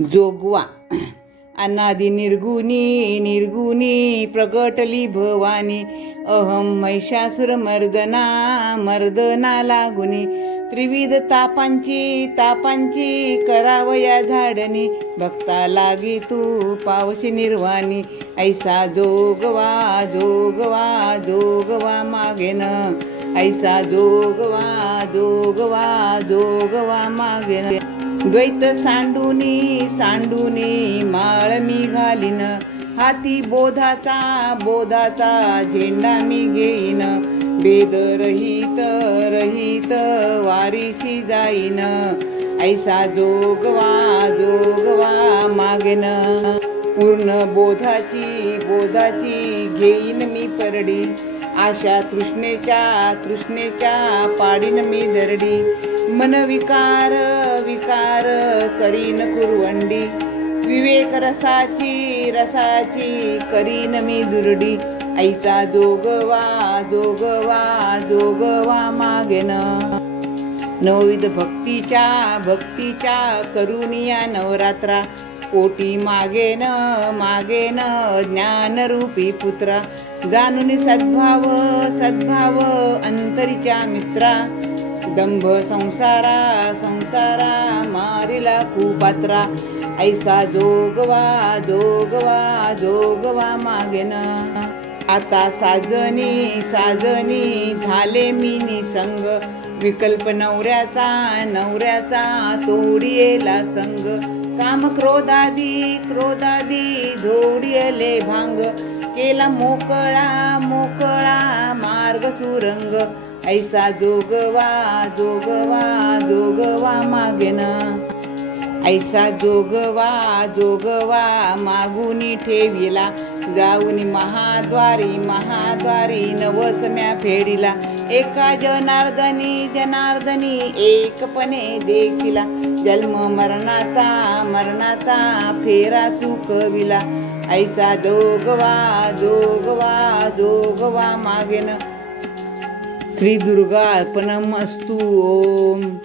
जोगवा अनादि निर्गुणी निर्गुणी प्रगटली भवानी। अहम महिषासुर मर्दना मर्दना लागुनी। त्रिविध तापांची करावया झाडणी। भक्ता लागी तू पावशी निर्वाणी। ऐसा जोगवा जोगवा जोगवा मागेन। ऐसा जोगवा जोगवा जोगवा मागेन। द्वैत सांडूनी माळ मी घालीन। हाती बोधाचा झेंडा मी घेईन। भेद रहित वारीशी जाईन। ऐसा जोगवा जोगवा मागेन। पूर्ण बोधाची घेईन मी परडी। आशा तृष्णेच्या पाडीन मी दरडी। मन विकार करीन कुरवंडी। विवेक रसाची करीन मी दुर्डी। ऐसा जोगवा जोगवा जोगवा मागेन। नवविध भक्तीच्या करुनिया नवरात्रा। कोटी मागेन ज्ञानरूपी पुत्रा। जाणून सद्भाव अंतरीच्या मित्रा। दंभ संसारा मारिला कुपात्रा। ऐसा जोगवा जोगवा जोगवा मागेन। आता साजनी झाले मी निसंग। विकल्प नवऱ्याचा तोडियेला संग। काम क्रोधादी धोडियले भांग। केला मोकळा मार्ग सुरंग। ऐसा जोगवा जोगवा जोगवा मागेन। ऐसा जोगवा मागुनी ठेविला। जाऊनी महाद्वारी नवसम्या फेडिला। एका जनार्दनी एकपणे देखिला। जन्म मरणाचा फेरा चुकविला। ऐसा जोगवा जोगवा जोगवा मागेन। श्री दुर्गा अर्पणमस्तु। ओम।